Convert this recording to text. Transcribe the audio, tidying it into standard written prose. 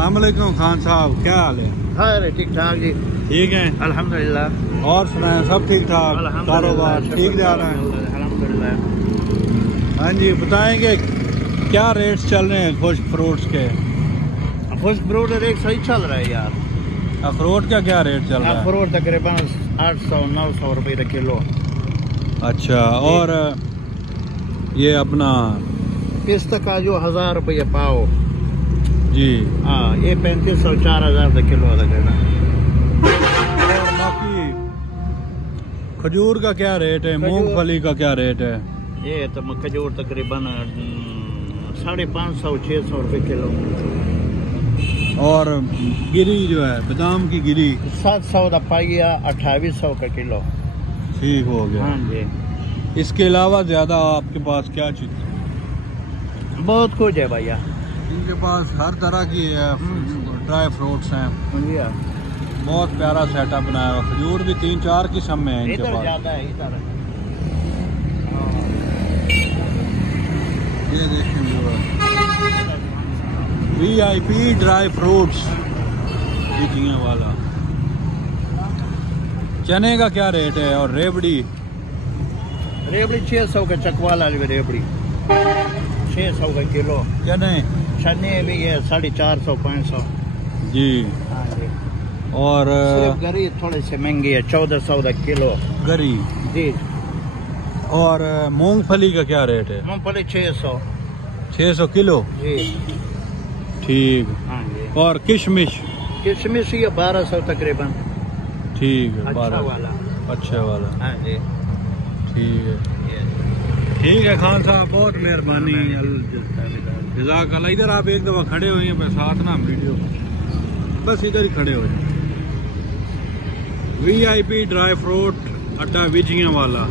अस्सलाम वालेकुम खान साहब, क्या हाल है? अरे ठीक ठाक जी, ठीक है अल्हम्दुलिल्लाह। और सुनाए सब ठीक ठाक, कारोबार ठीक जा रहा है? अल्हम्दुलिल्लाह। हाँ जी, बताएंगे क्या रेट्स चल रहे हैं खुश्क फ्रूट्स के? खुश्क फ्रूट रेट सही चल रहा है यार। अखरोट का क्या रेट चल रहा है? अखरोट तकरीबन 800-900 रुपये किलो। अच्छा, और ये अपना पिस्ता काजू 1000 रुपये पाव जी। हाँ, ये 3500-4000 किलो लगेगा। और बाकी खजूर का क्या रेट है? मूंगफली का क्या रेट है? ये तो खजूर तकरीबन 550-600 रुपये किलो। और गिरी जो है, बादाम की गिरी 700 का पाइया, 2800 का किलो। ठीक हो गया। हाँ जी, इसके अलावा ज्यादा आपके पास क्या चीज? बहुत कुछ है भैया। इनके पास हर तरह की ड्राई फ्रूट्स हैं। भैया बहुत प्यारा सेटअप बनाया हुआ। खजूर भी 3-4 किस्म में है इनके इधर पास। ज्यादा है इधर। ये देखें VIP ड्राई फ्रूट्स टिकिया वाला। चने का क्या रेट है? और रेवड़ी 600 का चकवाला रेवड़ी 600 का किलो। चने भी है 450-500 जी। हाँ जी। और सिर्फ गरी थोड़े से महंगी है, 1400 का किलो गरी जी। और मूंगफली का क्या रेट है? मूंगफली 600 किलो जी। ठीक। हाँ जी। और किशमिश किशमिश ये 1200 तकरीबन। ठीक है, अच्छा 12 वाला। अच्छा वाला। हाँ जी। ठीक है, ठीक है खान साहब, बहुत मेहरबानी। जज़ाकल्लाह। इधर आप एक दफा खड़े हुए हैं साथ ना वीडियो, बस इधर ही खड़े हो जाए। VIP ड्राई फ्रूट अड्डा विजिया वाला।